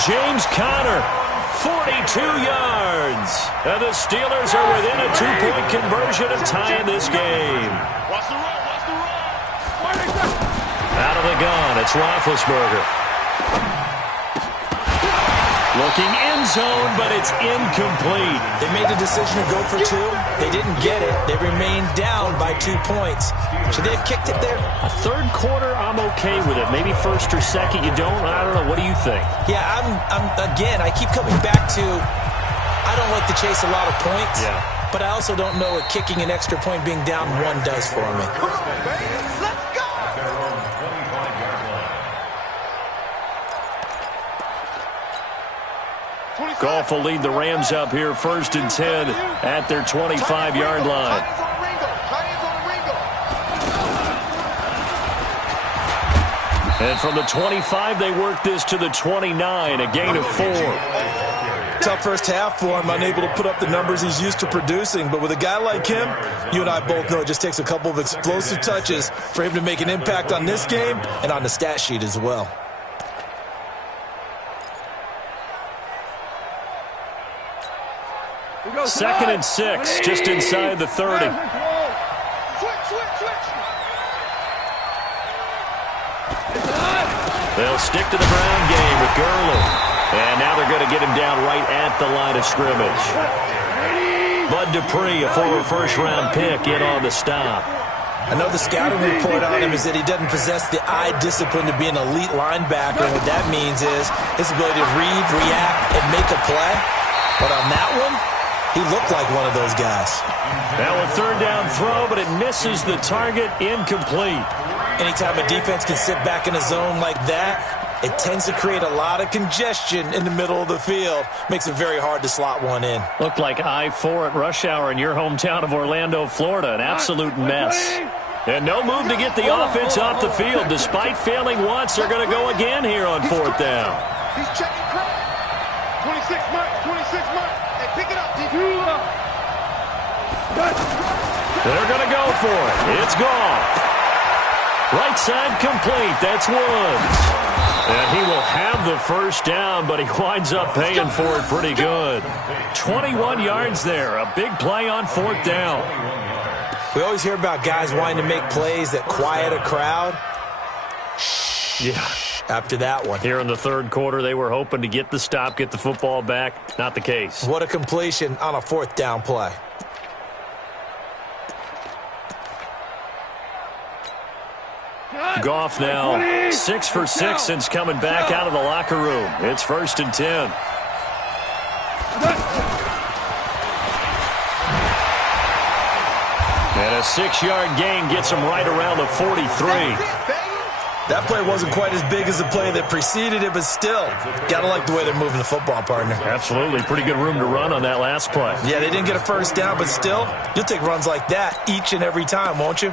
James Conner, 42 yards. And the Steelers are within a 2-point conversion of tying this game. Watch the run. Out of the gun, it's Roethlisberger. Looking end zone, but it's incomplete. They made the decision to go for 2. They didn't get it. They remained down by 2 points. Should they have kicked it there? A third quarter, I'm okay with it. Maybe first or second, you don't. I don't know. What do you think? Yeah, again, I keep coming back to I don't like to chase a lot of points. Yeah. But I also don't know what kicking an extra point being down 1 does for me. Come on, baby. Let's go. Goff will lead the Rams up here 1st and 10 at their 25-yard line. And from the 25, they work this to the 29, a gain of 4. Tough first half for him, unable to put up the numbers he's used to producing. But with a guy like him, you and I both know it just takes a couple of explosive touches for him to make an impact on this game and on the stat sheet as well. Second and 6, just inside the 30. Switch. They'll stick to the ground game with Gurley. And now they're going to get him down right at the line of scrimmage. Bud Dupree, a former first-round pick, in on the stop. I know the scouting report on him is that he doesn't possess the eye discipline to be an elite linebacker. And what that means is his ability to read, react, and make a play. But on that one, he looked like one of those guys. Now a third down throw, but it misses the target, incomplete. Anytime a defense can sit back in a zone like that, it tends to create a lot of congestion in the middle of the field. Makes it very hard to slot one in. Looked like I-4 at rush hour in your hometown of Orlando, Florida. An absolute mess. And no move to get the offense off the field. Despite failing once, they're going to go again here on 4th down. He's checking crack. 26 mark. Hey, pick it up. They're going to go for it. It's gone. Right side complete. That's Woods. And he will have the first down, but he winds up paying for it pretty good. 21 yards there. A big play on 4th down. We always hear about guys wanting to make plays that quiet a crowd. Yeah. After that one. Here in the third quarter, they were hoping to get the stop, get the football back. Not the case. What a completion on a 4th down play. Goff now 6 for 6 since coming back out of the locker room. It's 1st and 10. And a 6-yard gain gets him right around the 43. That play wasn't quite as big as the play that preceded it, but still, gotta like the way they're moving the football, partner. Absolutely. Pretty good room to run on that last play. Yeah, they didn't get a first down, but still, you'll take runs like that each and every time, won't you?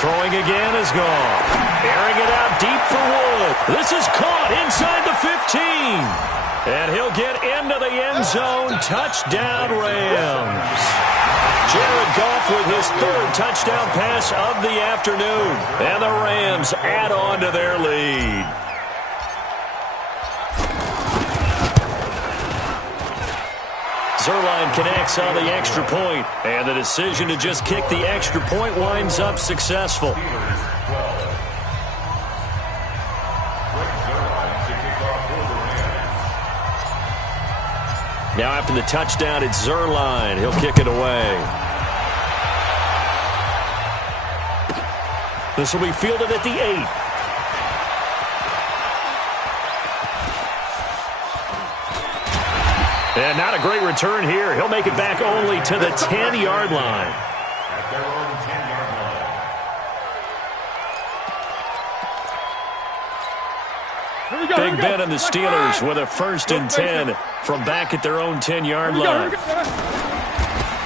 Throwing again is gone. Airing it out deep for Wood. This is caught inside the 15. And he'll get into the end zone. Touchdown, Rams. Jared Goff with his 3rd touchdown pass of the afternoon. And the Rams add on to their lead. Zerline connects on the extra point, and the decision to just kick the extra point winds up successful. Now after the touchdown, it's Zerline. He'll kick it away. This will be fielded at the 8. And not a great return here. He'll make it back only to the 10-yard line. At their own 10-yard line. Big Ben and the Steelers with a 1st and 10 from back at their own 10-yard line.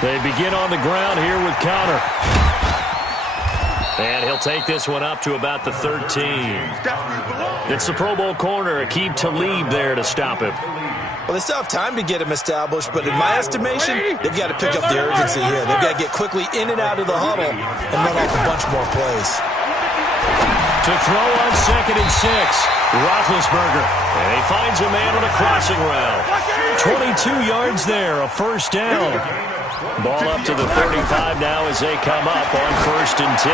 They begin on the ground here with Connor. And he'll take this one up to about the 13. It's the Pro Bowl corner, Aqib Talib there to stop him. Well, they still have time to get him established, but in my estimation, they've got to pick up the urgency here. They've got to get quickly in and out of the huddle and run off a bunch more plays. To throw on 2nd and 6, Roethlisberger. And he finds a man on a crossing route. 22 yards there, a 1st down. Ball up to the 35 now as they come up on 1st and 10.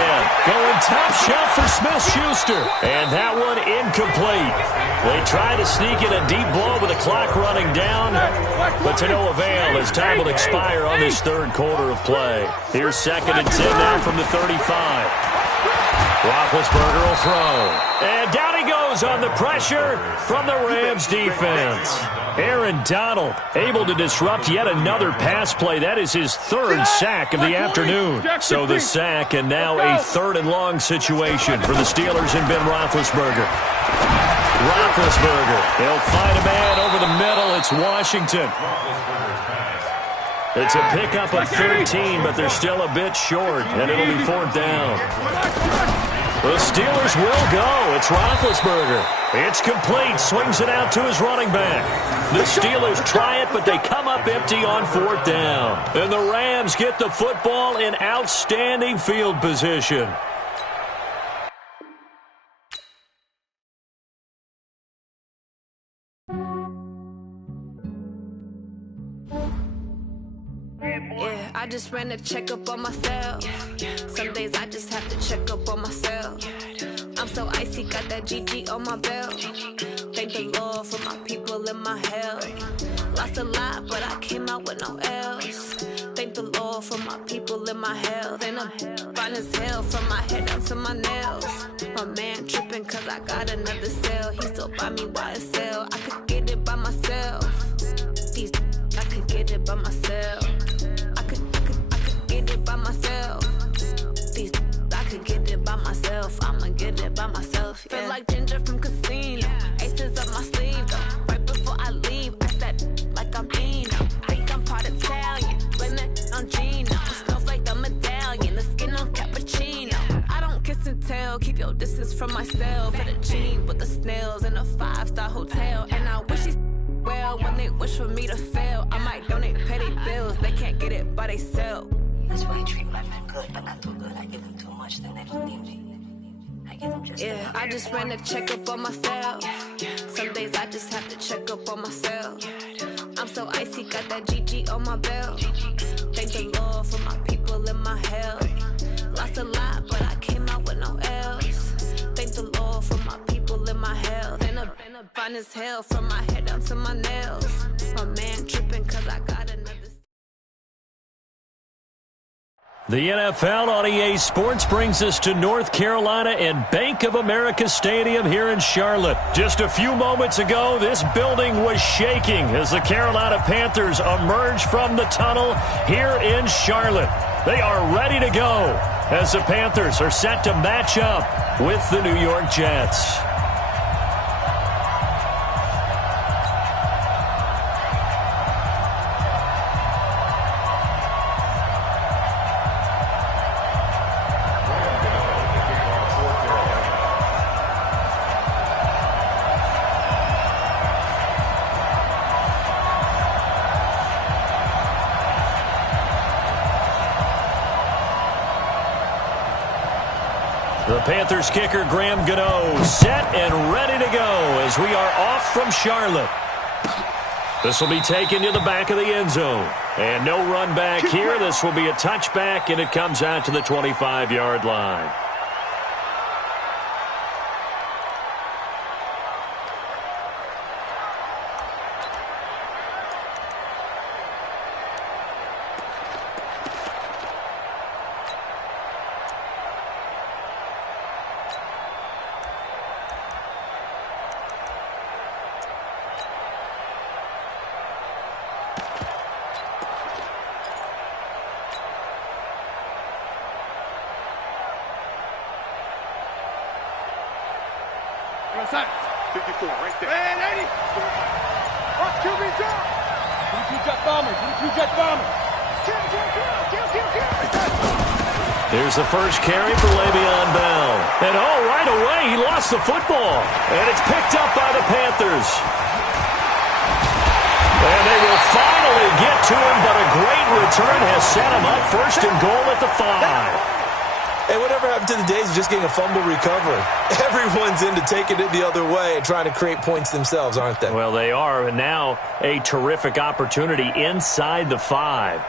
Going top shelf for Smith-Schuster. And that one incomplete. They try to sneak in a deep blow with the clock running down, but to no avail as time will expire on this 3rd quarter of play. Here's 2nd and 10 now from the 35. Roethlisberger will throw. And down he goes on the pressure from the Rams defense. Aaron Donald able to disrupt yet another pass play. That is his 3rd sack of the afternoon. So the sack and now a 3rd and long situation for the Steelers and Ben Roethlisberger. Roethlisberger, he'll find a man over the middle. It's Washington. It's a pickup of 13, but they're still a bit short, and it'll be 4th down. The Steelers will go. It's Roethlisberger. It's complete. Swings it out to his running back. The Steelers try it, but they come up empty on 4th down. And the Rams get the football in outstanding field position. Yeah, I just ran a checkup on myself. Some days I just have to check up on myself. I'm so icy, got that GG on my belt. Thank the Lord for my people and my health. Lost a lot, but I came out with no else. Thank the Lord for my people and my health. And I'm fine as hell from my head down to my nails. My man tripping cause I got another cell. He still buy me YSL. I could get it by myself. I could get it by myself. I could get it by myself. I could get it by myself. I'ma get it by myself. Yeah. Feel like Ginger from Casino. Aces up my sleeve though. Right before I leave, I said like I'm Dino. Think I'm part Italian. Blame it on Gino. Smells like the medallion. The skin on cappuccino. I don't kiss and tell. Keep your distance from myself. For the genie with the snails in a 5-star hotel. And I wish he's well when they wish for me to fail. I might donate petty bills. They can't get it by they sell. That's why I treat my men good, but not too good. I give them too much, then they don't need me. I give them just yeah, I just ran a checkup on myself. Some days I just have to check up on myself. I'm so icy, got that GG on my belt. Thank the Lord for my people and my health. Lost a lot, but I came out with no else. Thank the Lord for my people and my health. And I'm fine as hell from my head down to my nails. My man tripping cause I got another. The NFL on EA Sports brings us to North Carolina and Bank of America Stadium here in Charlotte. Just a few moments ago, this building was shaking as the Carolina Panthers emerge from the tunnel here in Charlotte. They are ready to go as the Panthers are set to match up with the New York Jets. The Panthers kicker Graham Gano set and ready to go as we are off from Charlotte. This will be taken to the back of the end zone. And no run back here. This will be a touchback, and it comes out to the 25-yard line. Outside. 54 right there. And 80. Watch QB drop. 22 jet bomber. 22 jet bomber. Kill. Here's the first carry for Le'Veon Bell. And right away, he lost the football. And it's picked up by the Panthers. And they will finally get to him, but a great return has set him up first and goal at the 5. Hey, whatever happened to the days of just getting a fumble recovery? Everyone's into taking it the other way and trying to create points themselves, aren't they? Well, they are. And now a terrific opportunity inside the 5.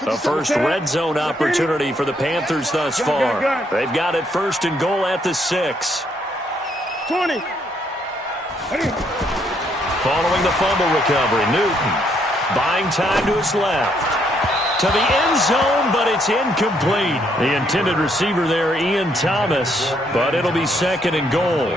The first red zone opportunity for the Panthers thus far. They've got it first and goal at the 6. 20. Following the fumble recovery, Newton buying time to his left. To the end zone, but it's incomplete. The intended receiver there, Ian Thomas, but it'll be second and goal.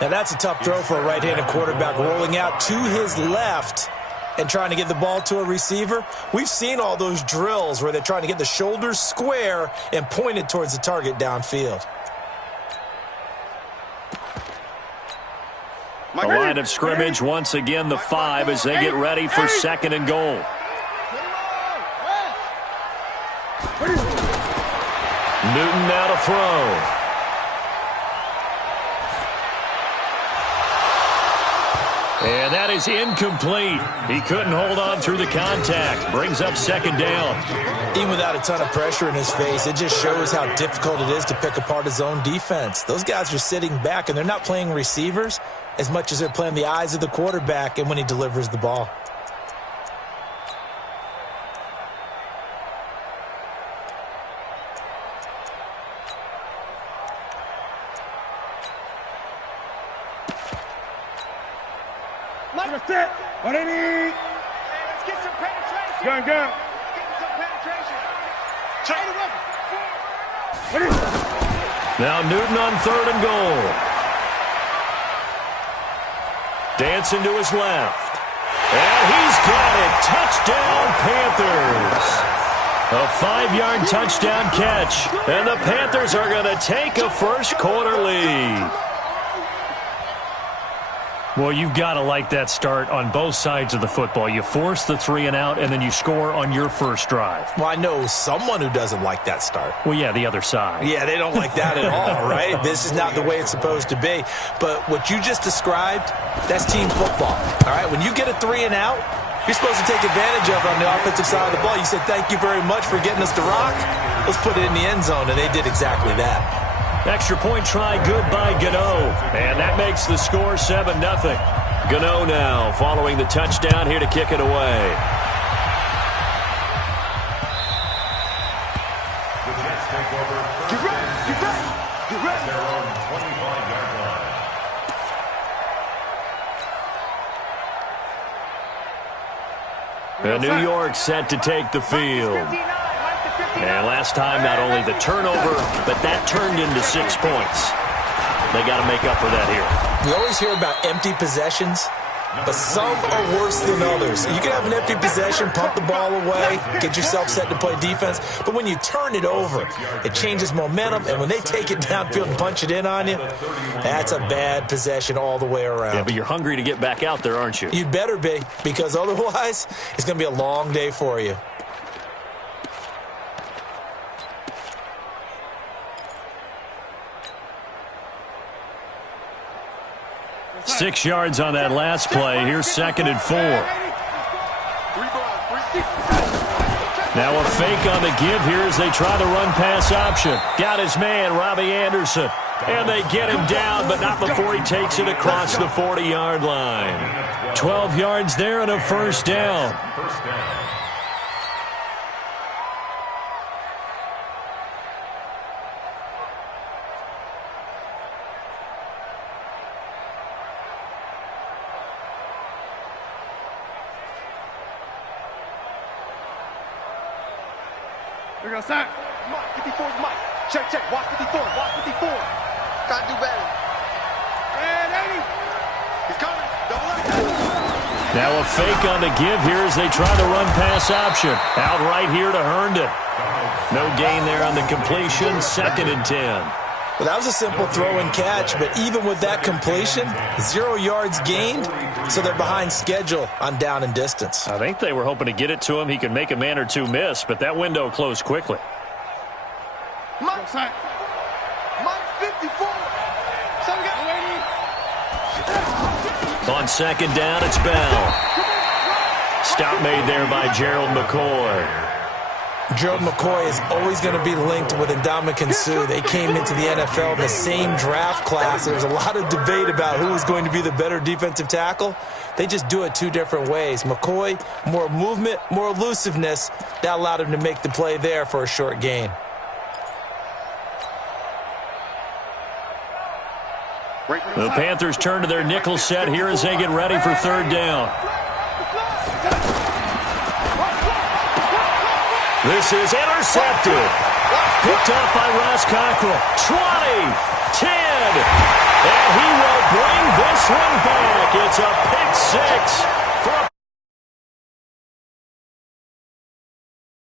Now that's a tough throw for a right-handed quarterback, rolling out to his left and trying to get the ball to a receiver. We've seen all those drills where they're trying to get the shoulders square and point it towards the target downfield. The line of scrimmage, once again, the 5 as they get ready for second and goal. Newton now to throw. And that is incomplete. He couldn't hold on through the contact. Brings up second down. Even without a ton of pressure in his face, it just shows how difficult it is to pick apart his own defense. Those guys are sitting back, and they're not playing receivers as much as they're playing the eyes of the quarterback and when he delivers the ball. Let's get some penetration. Gun. Get some penetration. Trade him up. Now Newton on third and goal. Dancing to his left. And he's got it. Touchdown, Panthers. A 5-yard touchdown catch. And the Panthers are going to take a first quarter lead. Well, you've got to like that start on both sides of the football. You force the 3 and out, and then you score on your first drive. Well, I know someone who doesn't like that start. Well, yeah, the other side. Yeah, they don't like that at all, right? This is not the way it's supposed to be. But what you just described, that's team football, all right? When you get a 3 and out, you're supposed to take advantage of it on the offensive side of the ball. You said, thank you very much for getting us to rock. Let's put it in the end zone, and they did exactly that. Extra point try good by Gano. And that makes the score 7-0. Gano now following the touchdown here to kick it away. The Jets take over Get ready. their own 25-yard line. And New York set to take the field. And last time, not only the turnover, but that turned into 6 points. They got to make up for that here. We always hear about empty possessions, but some are worse than others. You can have an empty possession, pump the ball away, get yourself set to play defense, but when you turn it over, it changes momentum, and when they take it downfield and punch it in on you, that's a bad possession all the way around. Yeah, but you're hungry to get back out there, aren't you? You'd better be, because otherwise, it's going to be a long day for you. Six yards on that last play. Here's second and 4. Now a fake on the give here as they try the run-pass option. Got his man, Robbie Anderson. And they get him down, but not before he takes it across the 40-yard line. 12 yards there and a first down. We're going to sack. Mike, 54 is Mike. Check, check. Watch 54. Watch 54. Gotta do better. And 80. He's coming. Double up. Now a fake on the give here as they try the run-pass option. Out right here to Herndon. No gain there on the completion. 2nd and 10. Well, that was a simple throw and catch, but even with that completion, 0 yards gained, so they're behind schedule on down and distance. I think they were hoping to get it to him. He could make a man or two miss, but that window closed quickly. Mike, Mike 54. Some guy. On 2nd down, it's Bell. Stop made there by Gerald McCoy. Gerald McCoy is always going to be linked with Ndamukong Suh. They came into the NFL in the same draft class. There's a lot of debate about who is going to be the better defensive tackle. They just do it 2 different ways. McCoy, more movement, more elusiveness. That allowed him to make the play there for a short gain. The Panthers turn to their nickel set here as they get ready for 3rd down. This is intercepted. Picked up by Ross Cockrell. 20, 10, and he will bring this one back. It's a pick 6.